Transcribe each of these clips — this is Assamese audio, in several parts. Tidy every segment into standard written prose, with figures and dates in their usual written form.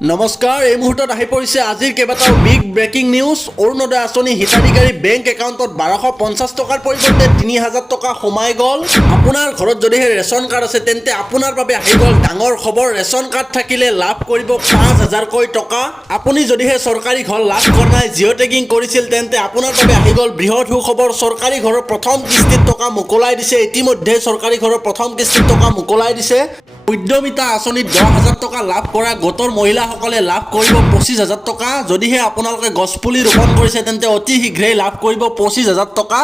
নমস্কাৰ এই মুহূৰ্তত আহি পৰিছে আজিৰ কেইবাটাও বিগ ব্ৰেকিং নিউজ। অৰুণোদয় আঁচনি হিতাধিকাৰী বেংক একাউণ্টত 1250 টকাৰ পৰিৱৰ্তে 3000 টকা সোমাই গ'ল। আপোনাৰ ঘৰত যদিহে ৰেচন কাৰ্ড আছে তেন্তে আপোনাৰ বাবে আহি গ'ল ডাঙৰ খবৰ। ৰেচন কাৰ্ড থাকিলে লাভ কৰিব 5000কৈ টকা। আপুনি যদিহে চৰকাৰী ঘৰ লাভ কৰা নাই, জিঅ' টেগিং কৰিছিল, তেন্তে আপোনাৰ বাবে আহি গ'ল বৃহৎ সুখবৰ। চৰকাৰী ঘৰৰ প্ৰথম কিস্তিত টকা মোকলাই দিছে। ইতিমধ্যে চৰকাৰী ঘৰৰ প্ৰথম কিস্তিত টকা মোকলাই দিছে। উদ্যমিতা আঁচনিত 10,000 টকা লাভ কৰা গোটৰ মহিলাসকলে লাভ কৰিব 25,000 টকা। যদিহে আপোনালোকে গছপুলি ৰোপণ কৰিছে তেন্তে অতি শীঘ্ৰেই লাভ কৰিব 25,000 টকা।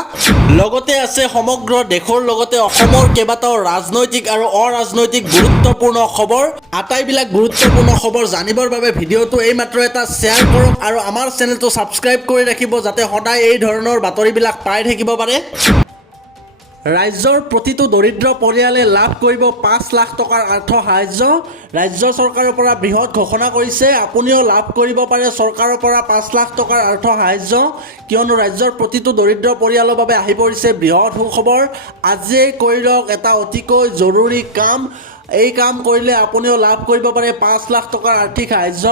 লগতে আছে সমগ্ৰ দেশৰ লগতে অসমৰ কেইবাটাও ৰাজনৈতিক আৰু অৰাজনৈতিক গুৰুত্বপূৰ্ণ খবৰ। আটাইবিলাক গুৰুত্বপূৰ্ণ খবৰ জানিবৰ বাবে ভিডিঅ'টো এইমাত্ৰ এটা শ্বেয়াৰ কৰক আৰু আমাৰ চেনেলটো ছাবস্ক্ৰাইব কৰি ৰাখিব, যাতে সদায় এই ধৰণৰ বাতৰিবিলাক পাই থাকিব পাৰে। ৰাজ্যৰ প্ৰতিটো দৰিদ্ৰ পৰিয়ালে লাভ কৰিব 5 লাখ টকাৰ অৰ্থ সাহায্য। ৰাজ্য চৰকাৰৰ পৰা বৃহৎ ঘোষণা কৰিছে। আপুনিও লাভ কৰিব পাৰে চৰকাৰৰ পৰা 5 লাখ টকাৰ অৰ্থ সাহায্য, কিয়নো ৰাজ্যৰ প্ৰতিটো দৰিদ্ৰ পৰিয়ালৰ বাবে আহি পৰিছে বৃহৎ সুখবৰ। আজিয়েই কৰি লওক এটা অতিকৈ জৰুৰী কাম। এই কাম কৰিলে আপুনিও লাভ কৰিব পাৰে 5 লাখ টকাৰ আৰ্থিক সাহায্য।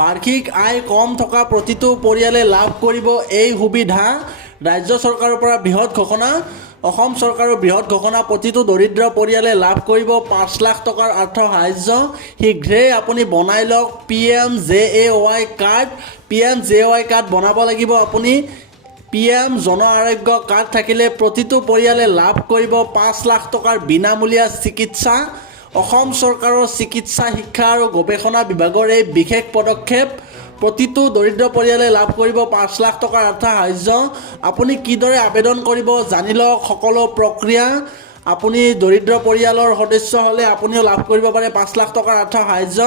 বাৰ্ষিক আয় কম থকা প্ৰতিটো পৰিয়ালে লাভ কৰিব এই সুবিধা। ৰাজ্য চৰকাৰৰ পৰা বৃহৎ ঘোষণা। অসম চৰকাৰৰ বৃহৎ ঘোষণা, প্ৰতিটো দৰিদ্ৰ পৰিয়ালে লাভ কৰিব 5 লাখ টকাৰ অৰ্থ সাহায্য। শীঘ্ৰেই আপুনি বনাই লওক PMJAY কাৰ্ড। PMJAY কাৰ্ড বনাব লাগিব আপুনি। PM জন আৰোগ্য কাৰ্ড থাকিলে প্ৰতিটো পৰিয়ালে লাভ কৰিব 5 লাখ টকাৰ বিনামূলীয়া চিকিৎসা। অসম চৰকাৰৰ চিকিৎসা শিক্ষা আৰু গৱেষণা বিভাগৰ এই বিশেষ পদক্ষেপ। প্ৰতিটো দৰিদ্ৰ পৰিয়ালে লাভ কৰিব 5 লাখ টকাৰ অৰ্থ সাহায্য। আপুনি কিদৰে আবেদন কৰিব জানি লওক সকলো প্ৰক্ৰিয়া। আপুনি দৰিদ্ৰ পৰিয়ালৰ সদস্য হ'লে আপুনিও লাভ কৰিব পাৰে 5 লাখ টকাৰ অৰ্থ সাহায্য।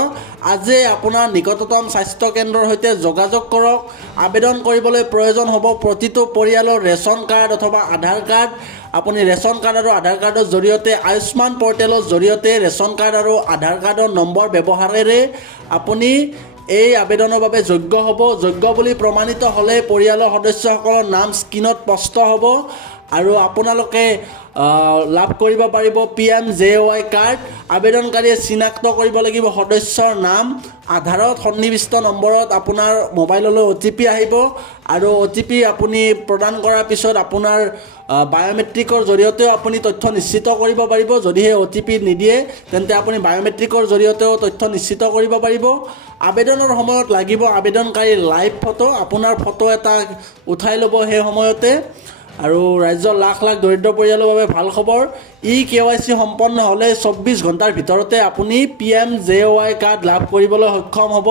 আজিয়ে আপোনাৰ নিকটতম স্বাস্থ্য কেন্দ্ৰৰ সৈতে যোগাযোগ কৰক। আবেদন কৰিবলৈ প্ৰয়োজন হ'ব প্ৰতিটো পৰিয়ালৰ ৰেচন কাৰ্ড অথবা আধাৰ কাৰ্ড। আপুনি ৰেচন কাৰ্ড আৰু আধাৰ কাৰ্ডৰ জৰিয়তে আয়ুষ্মান পৰ্টেলৰ জৰিয়তে ৰেচন কাৰ্ড আৰু আধাৰ কাৰ্ডৰ নম্বৰ ব্যৱহাৰেৰে আপুনি এই আবেদনৰ বাবে যোগ্য হ'ব। যোগ্য বুলি প্ৰমাণিত হ'লে পৰিয়ালৰ সদস্যসকলৰ নাম স্ক্ৰীণত স্পষ্ট হ'ব আৰু আপোনালোকে লাভ কৰিব পাৰিব PMJAY কাৰ্ড। আবেদনকাৰীয়ে চিনাক্ত কৰিব লাগিব সদস্যৰ নাম। আধাৰত সন্নিৱিষ্ট নম্বৰত আপোনাৰ মোবাইললৈ OTP আহিব আৰু OTP আপুনি প্ৰদান কৰাৰ পিছত আপোনাৰ বায়'মেট্ৰিকৰ জৰিয়তেও আপুনি তথ্য নিশ্চিত কৰিব পাৰিব। যদিহে OTP নিদিয়ে তেন্তে আপুনি বায়'মেট্ৰিকৰ জৰিয়তেও তথ্য নিশ্চিত কৰিব পাৰিব। আবেদনৰ সময়ত লাগিব আবেদনকাৰীৰ লাইভ ফটো। আপোনাৰ ফটো এটা উঠাই ল'ব সেই সময়তে। আৰু ৰাজ্যৰ লাখ লাখ দৰিদ্ৰ পৰিয়ালৰ বাবে ভাল খবৰ। KYC সম্পন্ন হ'লে 24 ঘণ্টাৰ ভিতৰতে আপুনি PMJAY কাৰ্ড লাভ কৰিবলৈ সক্ষম হ'ব।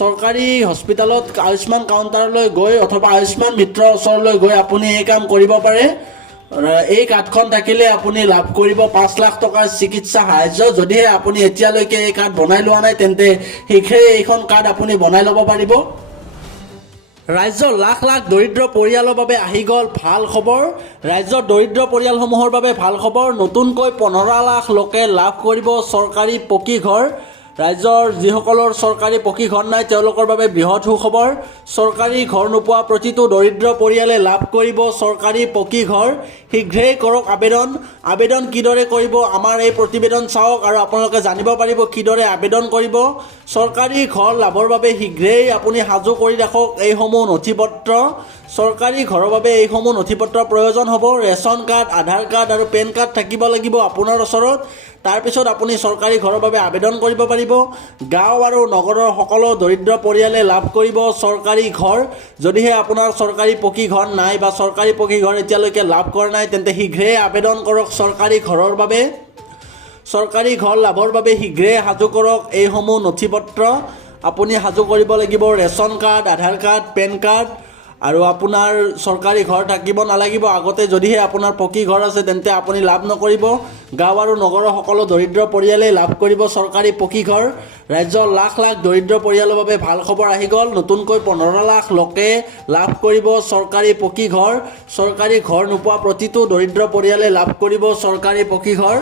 চৰকাৰী হস্পিটেলত আয়ুষ্মান কাউণ্টাৰলৈ গৈ অথবা আয়ুষ্মান মিত্ৰৰ ওচৰলৈ গৈ আপুনি এই কাম কৰিব পাৰে। এই কাৰ্ডখন থাকিলে আপুনি লাভ কৰিব 5 লাখ টকাৰ চিকিৎসা সাহায্য। যদিহে আপুনি এতিয়ালৈকে এই কাৰ্ড বনাই লোৱা নাই তেন্তে শীঘ্ৰেই এইখন কাৰ্ড আপুনি বনাই ল'ব পাৰিব। ৰাজ্যৰ লাখ লাখ দৰিদ্ৰ পৰিয়ালৰ বাবে আহি গ'ল ভাল খবৰ। ৰাজ্যৰ দৰিদ্ৰ পৰিয়ালসমূহৰ বাবে ভাল খবৰ। নতুনকৈ 15 লাখ লোকে লাভ কৰিব চৰকাৰী পকী ঘৰ। ৰাজ্যৰ যিসকলৰ চৰকাৰী পকী ঘৰ নাই তেওঁলোকৰ বাবে বৃহৎ সুখবৰ। চৰকাৰী ঘৰ নোপোৱা প্ৰতিটো দৰিদ্ৰ পৰিয়ালে লাভ কৰিব চৰকাৰী পকী ঘৰ। শীঘ্ৰেই কৰক আবেদন। আবেদন কিদৰে কৰিব আমাৰ এই প্ৰতিবেদন চাওক আৰু আপোনালোকে জানিব পাৰিব কিদৰে আবেদন কৰিব। চৰকাৰী ঘৰ লাভৰ বাবে শীঘ্ৰেই আপুনি সাজু কৰি ৰাখক এইসমূহ নথিপত্ৰ। চৰকাৰী ঘৰৰ বাবে এইসমূহ নথিপত্ৰৰ প্ৰয়োজন হ'ব। ৰেচন কাৰ্ড, আধাৰ কাৰ্ড আৰু পেন কাৰ্ড থাকিব লাগিব আপোনাৰ ওচৰত। তাৰপিছত আপুনি চৰকাৰী ঘৰৰ বাবে আবেদন কৰিব পাৰিব। গাঁও আৰু নগৰৰ সকলো দৰিদ্ৰ পৰিয়ালে লাভ কৰিব চৰকাৰী ঘৰ। যদিহে আপোনাৰ চৰকাৰী পকী ঘৰ নাই বা চৰকাৰী পকী ঘৰ এতিয়ালৈকে লাভ কৰা নাই তেন্তে শীঘ্ৰেই আবেদন কৰক চৰকাৰী ঘৰৰ বাবে। চৰকাৰী ঘৰ লাভৰ বাবে শীঘ্ৰেই সাজু কৰক এইসমূহ নথিপত্ৰ। আপুনি সাজু কৰিব লাগিব ৰেচন কাৰ্ড, আধাৰ কাৰ্ড, পেন কাৰ্ড আৰু আপোনাৰ চৰকাৰী ঘৰ থাকিব নালাগিব আগতে। যদিহে আপোনাৰ পকী ঘৰ আছে তেন্তে আপুনি লাভ নকৰিব। গাঁও আৰু নগৰৰ সকলো দৰিদ্ৰ পৰিয়ালেই লাভ কৰিব চৰকাৰী পকী ঘৰ। ৰাজ্যৰ লাখ লাখ দৰিদ্ৰ পৰিয়ালৰ বাবে ভাল খবৰ আহি গ'ল। নতুনকৈ 15 লাখ লোকে লাভ কৰিব চৰকাৰী পকী ঘৰ। চৰকাৰী ঘৰ নোপোৱা প্ৰতিটো দৰিদ্ৰ পৰিয়ালে লাভ কৰিব চৰকাৰী পকী ঘৰ।